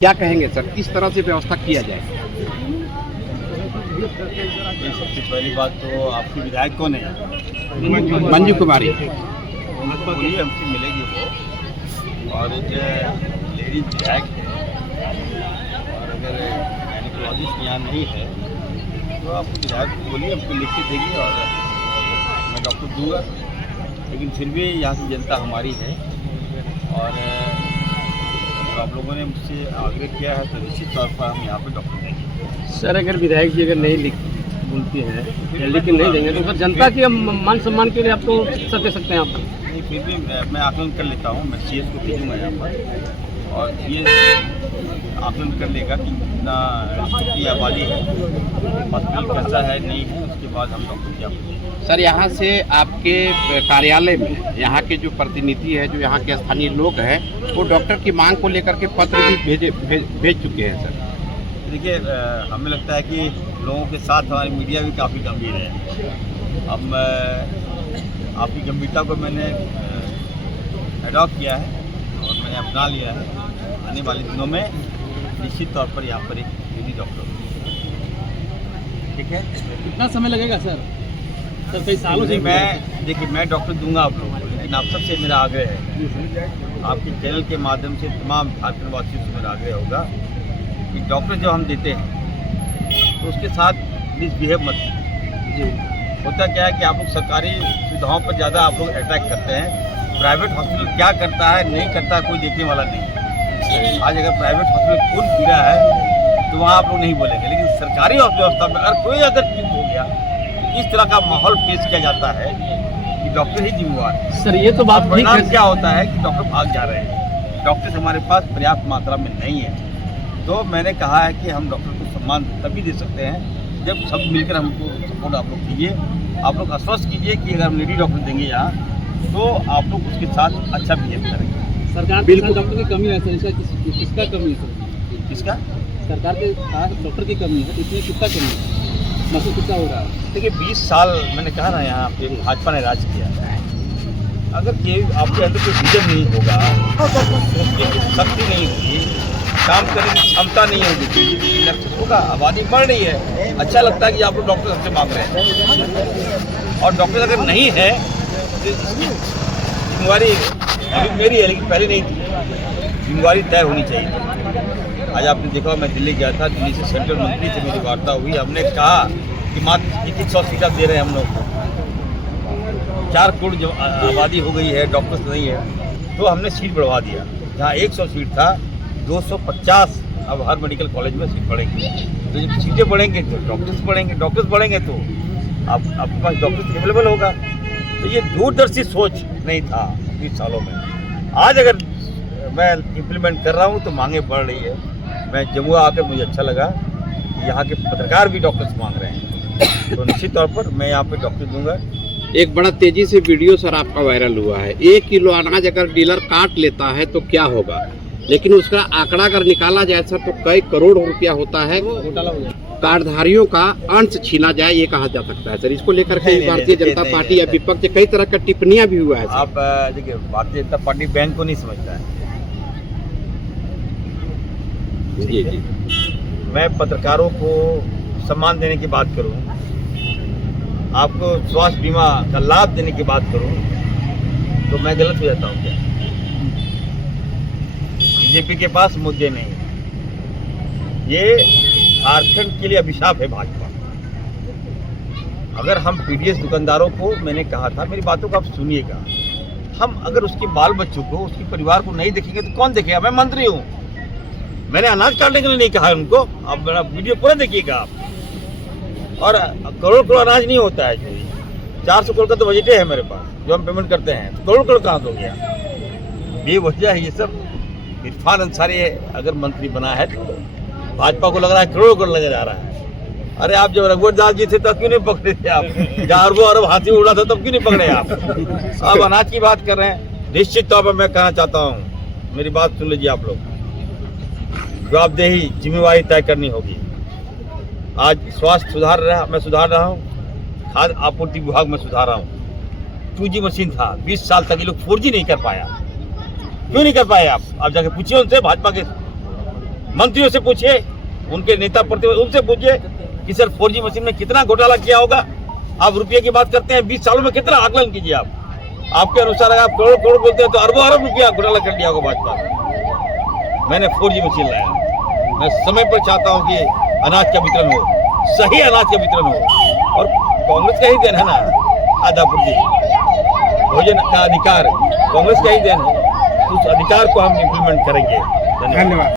क्या कहेंगे सर, किस तरह से व्यवस्था किया जाए? सबसे पहली बात तो आपकी विधायक कौन है? मंजू कुमारी। बोलिए, हमसे मिलेगी वो। और एक लेडीज विधायक है, और अगर गायनिकोलॉजिस्ट यहाँ नहीं है तो आप विधायक को बोलिए, हमको लिख के देगी और मैं डॉक्टर दूंगा। लेकिन फिर भी यहाँ की जनता हमारी है, और जब आप लोगों ने मुझसे आग्रह किया है तो निश्चित तौर पर हम यहाँ पे डॉक्टर देंगे। सर, अगर विधायक जी अगर नहीं बोलती हैं या लेकिन नहीं देंगे तो सर जनता के मान सम्मान के लिए आप तो सब दे सकते हैं आप। नहीं, फिर भी मैं आकलन कर लेता हूँ। मैं सीएस को भेजूँगा यहाँ पर, और सीएस आकलन कर लेगा कि कितना की आबादी है, हॉस्पिटल कैसा है नहीं है, उसके बाद हम डॉक्टर क्या बोलेंगे। सर, यहाँ से आपके कार्यालय में यहाँ के जो प्रतिनिधि है, जो यहाँ के स्थानीय लोग हैं, वो डॉक्टर की मांग को लेकर के पत्र भी भेज चुके हैं सर। देखिए, हमें लगता है कि लोगों के साथ हमारी मीडिया भी काफ़ी गंभीर है। अब आपकी गंभीरता को मैंने अडॉप्ट किया है और मैंने अपना लिया है। आने वाले दिनों में निश्चित तौर पर यहाँ पर एक लेडी डॉक्टर होगी। ठीक है? कितना समय लगेगा सर? सर कई सालों से मैं डॉक्टर दूंगा आप लोगों को, लेकिन आप सबसे मेरा आग्रह है, आपके चैनल के माध्यम से तमाम झारखंडवासियों से मेरा आग्रह होगा कि डॉक्टर जो हम देते हैं तो उसके साथ मिसबिहेव मत कीजिए। होता क्या है कि आप लोग सरकारी सुविधाओं पर ज़्यादा आप लोग अटैक करते हैं। प्राइवेट हॉस्पिटल क्या करता है नहीं करता है कोई देखने वाला नहीं। आज अगर प्राइवेट हॉस्पिटल खून पी रहा है तो वहाँ आप लोग नहीं बोलेंगे, लेकिन सरकारी व्यवस्था में अगर ठीक हो गया, इस तरह का माहौल पेश किया जाता है कि डॉक्टर ही जिम्मेवार है। सर, ये तो बात ठीक है। क्या होता है कि डॉक्टर भाग जा रहे हैं, डॉक्टर हमारे पास पर्याप्त मात्रा में नहीं है। तो मैंने कहा है कि हम डॉक्टर को सम्मान तभी दे सकते हैं जब सब मिलकर हमको सपोर्ट आप लोग कीजिए। आप लोग आश्वस्त कीजिए कि अगर हम लेडी डॉक्टर देंगे यहाँ तो आप लोग उसके साथ अच्छा बिहेव करेंगे। सरकार बिल्कुल डॉक्टर की कमी है सर, इसका किसका कमी है सर? किसका? सरकार के पास डॉक्टर की कमी है, तो इसमें किसका कमी है? मतलब कितना हो रहा है? देखिए, 20 साल मैंने कहा ना यहाँ पे भाजपा ने राज किया। अगर ये आपके अंदर कोई विजन नहीं होगा, शक्ति नहीं होगी, काम करने की क्षमता नहीं होगी, लक्ष्य होगा, आबादी बढ़ रही है, अच्छा लगता है कि आप लोग डॉक्टर हमसे मांग रहे हैं। और डॉक्टर अगर नहीं है तो इसकी जिम्मेवारी अभी मेरी है, लेकिन पहले नहीं थी। जिम्मेवारी तय होनी चाहिए। आज आपने देखा, मैं दिल्ली गया था, दिल्ली से सेंट्रल मंत्री से मेरी वार्ता हुई। हमने कहा कि मात्र 100 सीटें दे रहे हैं हम लोग को। 4 करोड़ जो आबादी हो गई है, डॉक्टर्स नहीं है, तो हमने सीट बढ़वा दिया। जहाँ 100 सीट था 250 अब हर मेडिकल कॉलेज में सीट बढ़ेंगी। तो जब सीटें बढ़ेंगे तो डॉक्टर्स बढ़ेंगे तो आपके पास डॉक्टर्स अवेलेबल होगा। तो ये दूरदर्शी सोच नहीं था 20 सालों में। आज अगर मैं इम्प्लीमेंट कर रहा हूँ तो मांगे बढ़ रही है। मैं जम्मू आकर मुझे अच्छा लगा कि यहाँ के पत्रकार भी डॉक्टर्स मांग रहे हैं, तो निश्चित तौर पर मैं यहाँ पे डॉक्टर दूंगा। एक बड़ा तेजी से वीडियो सर आपका वायरल हुआ है। 1 किलो अनाज अगर डीलर काट लेता है तो क्या होगा, लेकिन उसका आंकड़ा अगर निकाला जाए सर तो कई करोड़ रुपया होता है। कार्डधारियों का अंश छीना जाए, ये कहा जा सकता है सर। इसको लेकर के भारतीय जनता पार्टी या विपक्ष कई तरह का टिप्पणियां भी हुआ है। आप देखिए, भारतीय जनता पार्टी बैंक को नहीं समझता है। जी जी, मैं पत्रकारों को सम्मान देने की बात करूं, आपको स्वास्थ्य बीमा का लाभ देने की बात करूं, तो मैं गलत हो जाता हूं क्या? बीजेपी के पास मुद्दे नहीं, ये झारखंड के लिए अभिशाप है भाजपा। अगर हम पीडीएस दुकानदारों को, मैंने कहा था, मेरी बातों को आप सुनिएगा, हम अगर उसके बाल बच्चों को, उसके परिवार को नहीं देखेंगे तो कौन देखेगा? मैं मंत्री हूँ, मैंने अनाज काटने के लिए नहीं कहा है उनको। अब मेरा वीडियो पूरा देखिएगा आप। और करोड़ अनाज नहीं होता है, जो 400 करोड़ का तो बजट है मेरे पास जो हम पेमेंट करते हैं, तो करोड़ कहाँ हो गया? बेवजह ये सब। इरफान अंसारी अगर मंत्री बना है तो भाजपा को लग रहा है करोड़ नजर आ रहा है। अरे आप जब रघुवर दास जी थे तब क्यों नहीं पकड़े थे आप? जहाँ अरबों अरब हाथी उड़ा था तब क्यों नहीं पकड़े आप? अब अनाज की बात कर रहे हैं। निश्चित तौर पर मैं कहना चाहता हूँ, मेरी बात सुन लीजिए आप लोग, जवाबदेही जिम्मेवारी तय करनी होगी। आज स्वास्थ्य मैं सुधार रहा हूँ, खाद्य आपूर्ति विभाग में सुधार रहा हूँ। 2G मशीन था, 20 साल तक ये लोग 4G नहीं कर पाया। क्यों नहीं कर पाए? आप जाके पूछिए उनसे, भाजपा के मंत्रियों से पूछिए, उनके नेता प्रतिपक्ष उनसे पूछिए कि सर 4G मशीन में कितना घोटाला किया होगा। आप रुपये की बात करते हैं, 20 सालों में कितना आकलन कीजिए आप। आपके अनुसार अगर आप करोड़ करोड़ बोलते हैं तो अरबों अरब रुपया घोटाला कर दिया होगा भाजपा ने। मैंने 4G मशीन लाया, मैं समय पर चाहता हूँ कि अनाज का वितरण हो, सही अनाज का वितरण हो, और कांग्रेस का ही देन है ना आधा पूर्ति भोजन का अधिकार, कांग्रेस का ही देन है, तो उस अधिकार को हम इम्प्लीमेंट करेंगे। धन्यवाद।